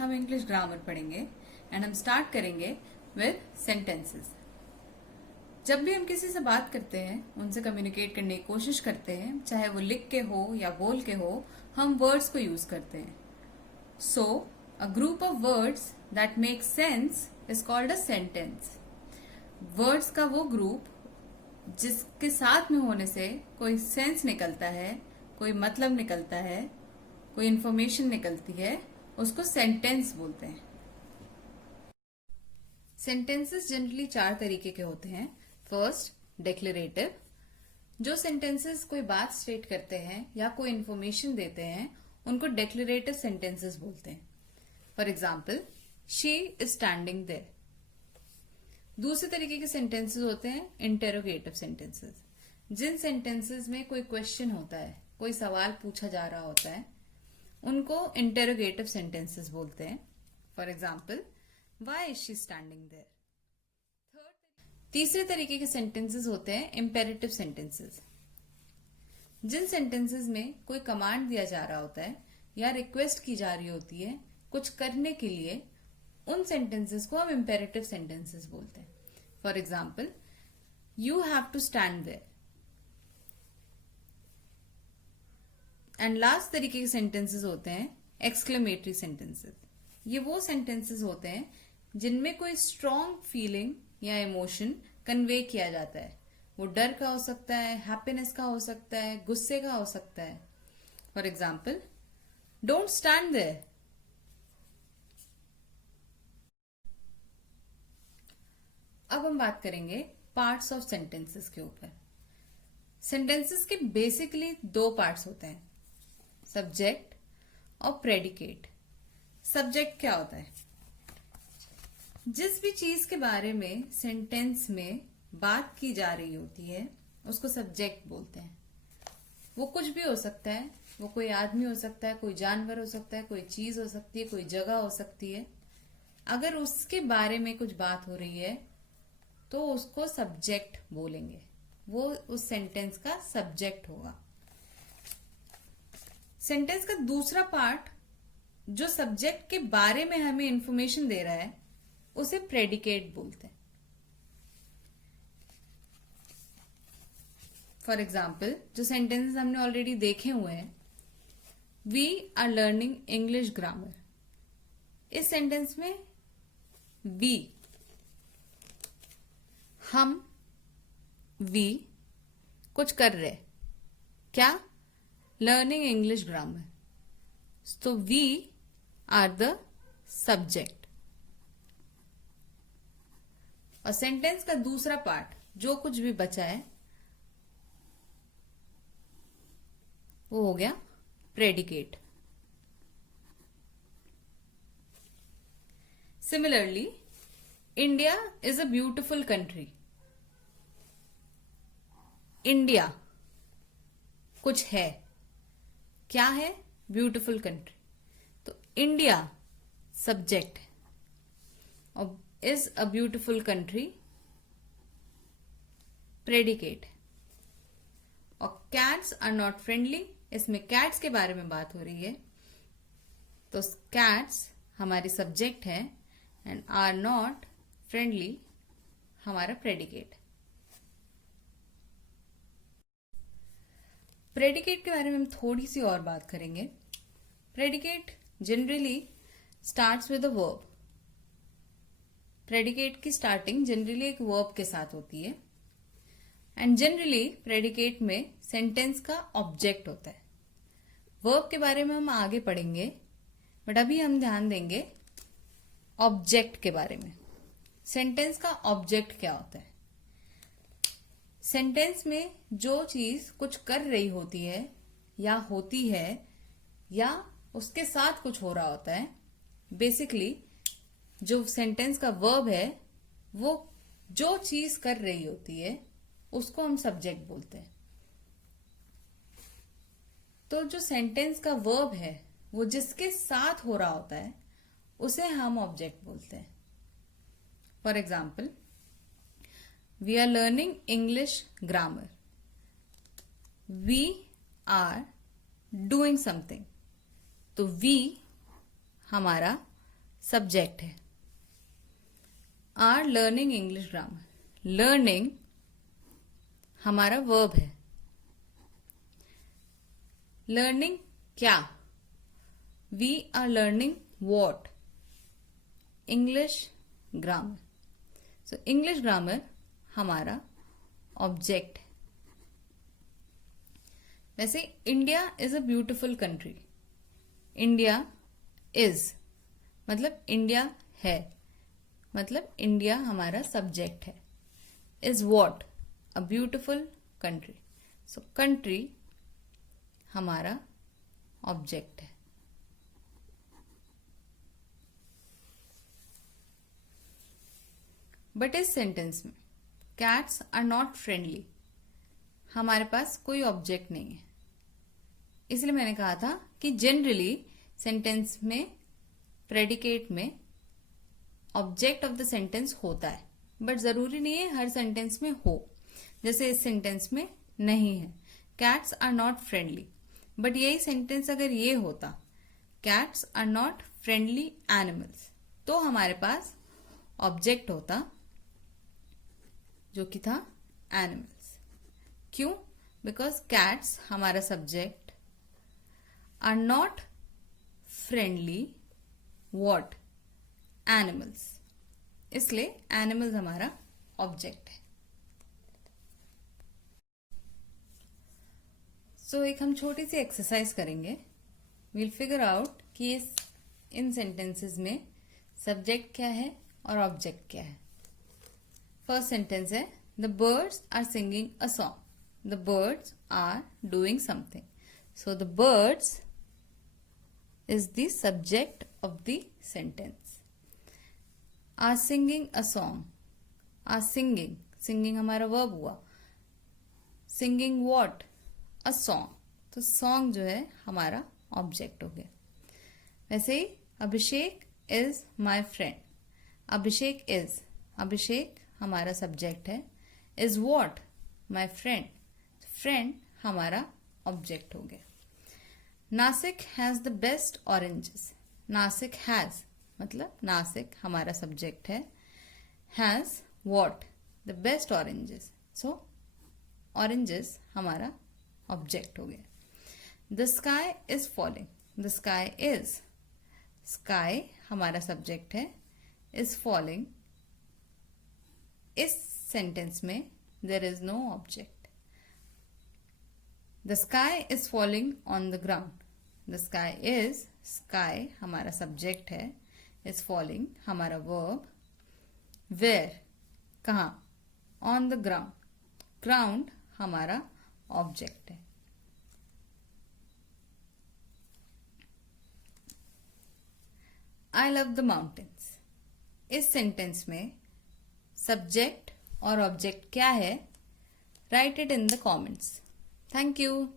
हम English grammar पढ़ेंगे and हम स्टार्ट करेंगे विद सेंटेंसेस। जब भी हम किसी से बात करते हैं, उनसे कम्युनिकेट करने की कोशिश करते हैं, चाहे वो लिख के हो या बोल के हो, हम वर्ड्स को यूज करते हैं। So a group of words that make sense is called a sentence. Words का वो ग्रुप जिसके साथ में होने से कोई सेंस निकलता है, कोई मतलब निकलता है, कोई इंफॉर्मेशन निकलती है, उसको सेंटेंस बोलते हैं। सेंटेंसेस जनरली 4 तरीके के होते हैं। First, declarative. जो सेंटेंसेस कोई बात स्टेट करते हैं या कोई इंफॉर्मेशन देते हैं, उनको डिक्लेरेटिव सेंटेंसेस बोलते हैं। For example, she is standing there. दूसरे तरीके के सेंटेंसेस होते हैं इंटेरोगेटिव सेंटेंसेस। जिन सेंटेंसेस में कोई क्वेश्चन होता है, कोई सवाल पूछा जा रहा होता है, उनको इंटेरोगेटिव सेंटेंसेस बोलते हैं। For example, why is she standing there. तीसरे तरीके के सेंटेंसेस होते हैं इंपेरेटिव सेंटेंसेस। जिन सेंटेंसेस में कोई कमांड दिया जा रहा होता है या रिक्वेस्ट की जा रही होती है कुछ करने के लिए, उन सेंटेंसेस को हम इंपेरेटिव सेंटेंसेस बोलते हैं। For example, you have to stand there. And last तरीके के सेंटेंसेस होते हैं एक्सक्लेमेटरी सेंटेंसेस। ये वो सेंटेंसेस होते हैं जिनमें कोई स्ट्रॉन्ग फीलिंग या इमोशन कन्वे किया जाता है। वो डर का हो सकता है, हैप्पीनेस का हो सकता है, गुस्से का हो सकता है। For example, don't stand there. अब हम बात करेंगे पार्ट्स ऑफ सेंटेंसेस के ऊपर। सेंटेंसेस के बेसिकली 2 पार्ट्स होते हैं, सब्जेक्ट और प्रेडिकेट। सब्जेक्ट क्या होता है? जिस भी चीज के बारे में सेंटेंस में बात की जा रही होती है, उसको सब्जेक्ट बोलते हैं। वो कुछ भी हो सकता है, वो कोई आदमी हो सकता है, कोई जानवर हो सकता है, कोई चीज हो सकती है, कोई जगह हो सकती है। अगर उसके बारे में कुछ बात हो रही है तो उसको सब्जेक्ट बोलेंगे, वो उस सेंटेंस का सब्जेक्ट होगा। सेंटेंस का दूसरा पार्ट जो सब्जेक्ट के बारे में हमें इंफॉर्मेशन दे रहा है, उसे प्रेडिकेट बोलते हैं। फॉर एग्जाम्पल, जो सेंटेंसेस हमने ऑलरेडी देखे हुए हैं, we are learning English grammar. इस सेंटेंस में वी, वी कुछ कर रहे, क्या? Learning English grammar. तो वी आर द सब्जेक्ट। और सेंटेंस का दूसरा पार्ट जो कुछ भी बचा है, वो हो गया predicate. Similarly, India is a beautiful country. India कुछ है, क्या है? Beautiful country. तो इंडिया सब्जेक्ट है और is a beautiful country predicate. और कैट्स आर नॉट फ्रेंडली, इसमें कैट्स के बारे में बात हो रही है, तो कैट्स हमारी सब्जेक्ट है एंड आर नॉट फ्रेंडली हमारा प्रेडिकेट। प्रेडिकेट के बारे में हम थोड़ी सी और बात करेंगे। Predicate generally starts with a verb. Predicate की स्टार्टिंग जनरली एक वर्ब के साथ होती है एंड जनरली प्रेडिकेट में सेंटेंस का ऑब्जेक्ट होता है। वर्ब के बारे में हम आगे पढ़ेंगे, बट अभी हम ध्यान देंगे ऑब्जेक्ट के बारे में। सेंटेंस का ऑब्जेक्ट क्या होता है? सेंटेंस में जो चीज कुछ कर रही होती है या उसके साथ कुछ हो रहा होता है, बेसिकली जो सेंटेंस का वर्ब है, वो जो चीज कर रही होती है उसको हम सब्जेक्ट बोलते हैं। तो जो सेंटेंस का वर्ब है, वो जिसके साथ हो रहा होता है, उसे हम ऑब्जेक्ट बोलते हैं। For example, we are learning English grammar. We are doing something. तो वी हमारा सब्जेक्ट है। Are learning English grammar, learning हमारा वर्ब है। लर्निंग क्या? We are learning what? English grammar. So English grammar हमारा ऑब्जेक्ट है। वैसे India is a beautiful country. India is मतलब इंडिया है, मतलब इंडिया हमारा सब्जेक्ट है। Is what? A beautiful country. So country हमारा ऑब्जेक्ट है। बट इस सेंटेंस में कैट्स आर नॉट फ्रेंडली, हमारे पास कोई ऑब्जेक्ट नहीं है। इसलिए मैंने कहा था कि जनरली सेंटेंस में प्रेडिकेट में ऑब्जेक्ट ऑफ द सेंटेंस होता है, बट जरूरी नहीं है हर सेंटेंस में हो। जैसे इस सेंटेंस में नहीं है, cats are not friendly, but यही सेंटेंस अगर ये होता cats are not friendly animals, तो हमारे पास ऑब्जेक्ट होता जो कि था एनिमल्स। क्यों? बिकॉज कैट्स हमारा subject, are not friendly what? Animals, इसलिए एनिमल्स हमारा ऑब्जेक्ट है। सो एक हम छोटी सी एक्सरसाइज करेंगे। वील फिगर आउट कि इन सेंटेंसेस में सब्जेक्ट क्या है और ऑब्जेक्ट क्या है। फर्स्ट सेंटेंस है the birds are singing a song. The birds are doing something, so the birds is the subject of the sentence. Are singing a song, are singing, singing हमारा verb हुआ। Singing what? A song, तो song जो है हमारा object हो गया। वैसे ही Abhishek is my friend, Abhishek is, Abhishek हमारा सब्जेक्ट है। Is what? My friend, friend हमारा ऑब्जेक्ट हो गया। Nashik has the best oranges, Nashik has मतलब नासिक हमारा सब्जेक्ट है। Has what? The best oranges, so oranges हमारा ऑब्जेक्ट हो गया। The sky is falling, the sky is, sky हमारा सब्जेक्ट है। इज फॉलिंग, इस सेंटेंस में there is no object. The sky is falling on the ground, the sky is, sky हमारा subject है। इज फॉलिंग हमारा वर्ब। वेयर कहाँ? On the ground, ground हमारा ऑब्जेक्ट है। आई लव द माउंटेन्स, इस सेंटेंस में subject और object क्या है? Right it in the comments. Thank you.